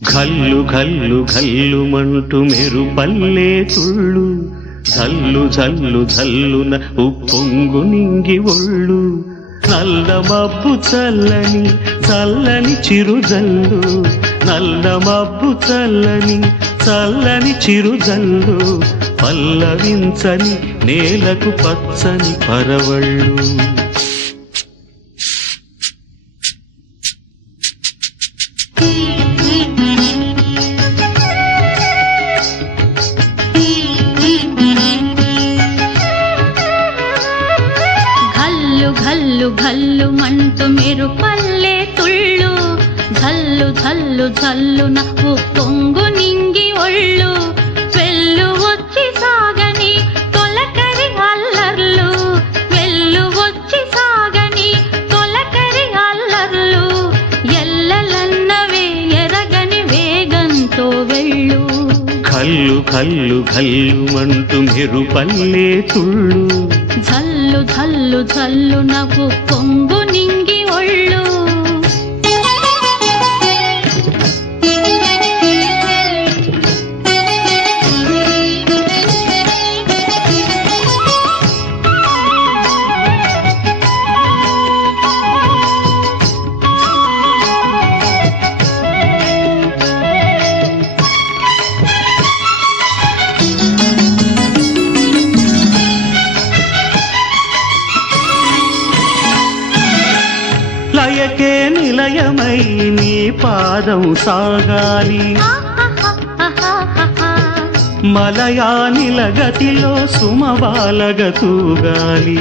ఘల్లు ఘల్లు ఘల్లుమంటూ మెరుపల్లే తుళ్ళు జల్లు జల్లు జల్లున ఉప్పొంగు నింగి ఒళ్ళు నల్ల మబ్బు చల్లని చల్లని చిరుజల్లు నల్ల మబ్బు చల్లని చల్లని చిరుజల్లు పల్లవించని నేలకు పచ్చని పరవళ్ళు ఘల్లు ఘల్లు మంటూ మెరుపల్లే తుళ్ళు ఝల్లు ఝల్లు ఝల్లున ఉప్పొంగు నింగి ఒళ్ళు వెళ్ళు వచ్చి సాగని తొలకరి అల్లర్లు వెళ్ళు వచ్చి సాగని తొలకరి అల్లర్లు ఎల్లలన్నవే ఎరగని వేగంతో వెళ్ళు కల్లు కల్లు ఘల్లుమంటూ మెరుపల్లే తుళ్ళు ఝల్లు ఝల్లు ఝల్లు నవ్వు పొంగు నింగి ఒళ్ళు లయకే నిలయమై నీ పాదం సాగాలి మలయానిల గతిలో సుమబాలగ తూగాలి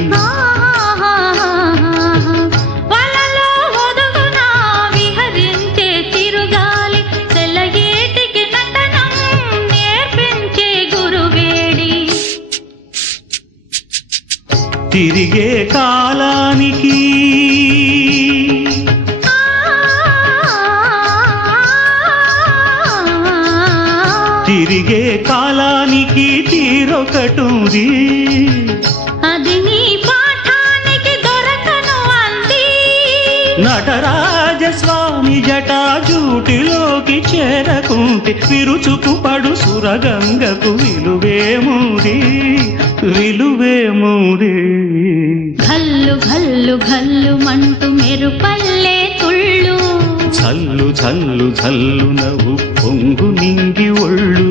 వలలో ఒదుగునా విహరించే తిరుగాలి తెల్లయేటికి నటనం నేర్పించే గురువేడి తిరిగే కాలానికి తిరిగే కాలానికి తీరొకటుంది అది నీ పాఠానికి దొరకను అంది నటరాజస్వామి జటాజూటిలోకి చేరకుంటే విరుచుకు పడు సురగంగకు విలువేముది విలువేముది ఘల్లు ఘల్లు ఘల్లు మంటూ మెరుపల్లే తుళ్ళు జల్లు జల్లు జల్లున ఉప్పొంగు నింగి ఒళ్ళు